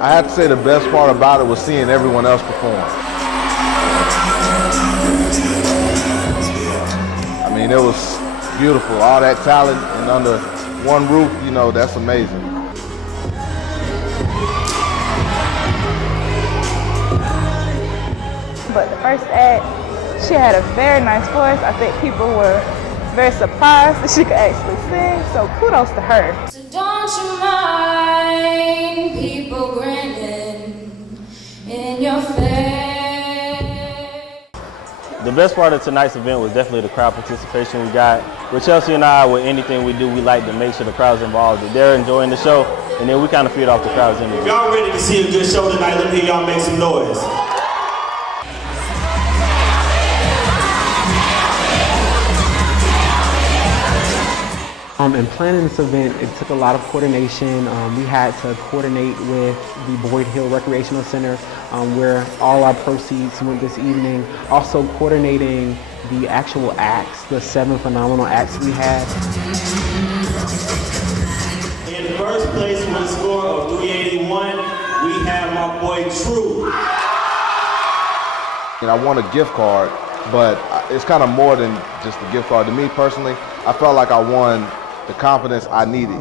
I have to say the best part about it was seeing everyone else perform. I mean, it was beautiful. All that talent and under one roof, you know, that's amazing. But the first act, she had a very nice voice. I think people were very surprised that she could actually sing, so kudos to her. So don't you mind people grinning in your face. The best part of tonight's event was definitely the crowd participation we got. With Chelsea and I, with anything we do, we like to make sure the crowd's involved, that they're enjoying the show, and then we kind of feed off the crowd's energy. If y'all ready to see a good show tonight, let me hear y'all make some noise. In planning this event, it took a lot of coordination. We had to coordinate with the Boyd Hill Recreational Center, where all our proceeds went this evening. Also coordinating the actual acts, the 7 phenomenal acts we had. In first place with a score of 381, we have my boy True. And I won a gift card, but it's kind of more than just a gift card. To me personally, I felt like I won the confidence I needed.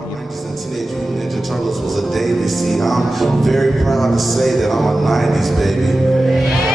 Teenage Mutant Ninja Turtles was a daily scene. I'm very proud to say that I'm a 90s baby.